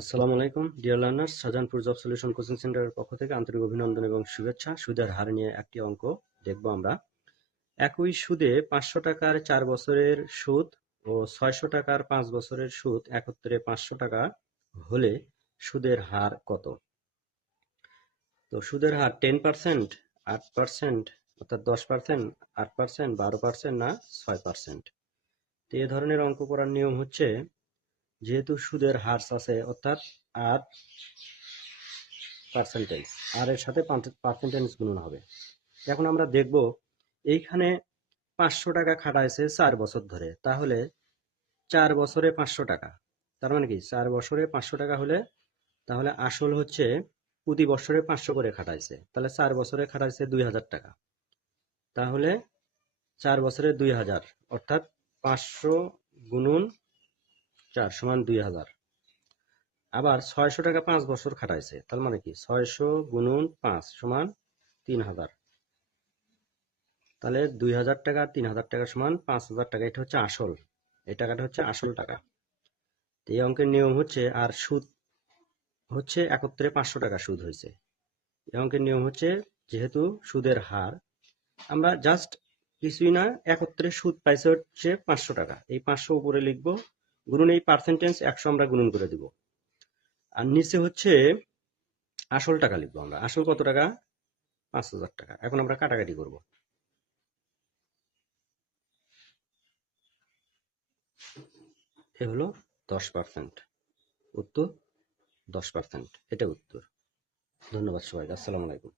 আসসালামু আলাইকুম dear learners, Shahjahanpur job solution coaching সেন্টারের পক্ষ থেকে আন্তরিক অভিনন্দন এবং শুভেচ্ছা। সুদের হার নিয়ে একটি অঙ্ক দেখব আমরা। একই সুদে 500 টাকার 4 বছরের সুদ ও 600 টাকার 5 বছরের সুদ একত্রে 500 টাকা হলে সুদের হার কত? তো সুদের হার 10%, 8%, অর্থাৎ 10%, 8%, 12% না 6%? তো এ ধরনের অঙ্ক করার নিয়ম হচ্ছে, যেহেতু সুদের হার আছে অর্থাৎ আর পার্সেন্টেজ, আর এর সাথে পার্সেন্টেজ গুণন হবে। এখন আমরা দেখব এইখানে 500 টাকা খাটাইছে 4 বছর ধরে, তাহলে 4 বছরে 500 টাকা, তার মানে কি 4 বছরে 500 টাকা হলে তাহলে আসল হচ্ছে প্রতি বছরে 500 করে খাটাইছে, তাহলে 4 বছরে খাটাইছে 2000 টাকা, তাহলে 4 বছরে 2000 অর্থাৎ 500 গুণন 4 সমান 2000। আবার 600 টাকা 5 বছর খাটাইছে, তার মানে কি 600 গুণন 5 সমান 3000। তাহলে 2000 টাকা আর 3000 টাকা সমান 5000 টাকা, এটা হচ্ছে আসল, এই টাকাটা হচ্ছে আসল টাকা। তো এই অঙ্কের নিয়ম হচ্ছে, আর সুদ হচ্ছে একত্রে 500 টাকা সুদ হয়েছে। এই অঙ্কের নিয়ম হচ্ছে, যেহেতু সুদের হার আমরা জাস্ট কিছুই না, একত্রে সুদ পাইছে হচ্ছে 500 টাকা, এই 500 উপরে লিখবো, গুণন এই পার্সেন্টেজ 100 আমরা গুণন করে দিব, আর নিচে হচ্ছে আসল টাকা লিখবো আমরা। আসল কত টাকা? 5000 টাকা। এখন আমরা কাটাকাটি করব। এ হলো 10%, উত্তর 10%, এটা উত্তর। ধন্যবাদ সবাইকে, আসসালামু আলাইকুম।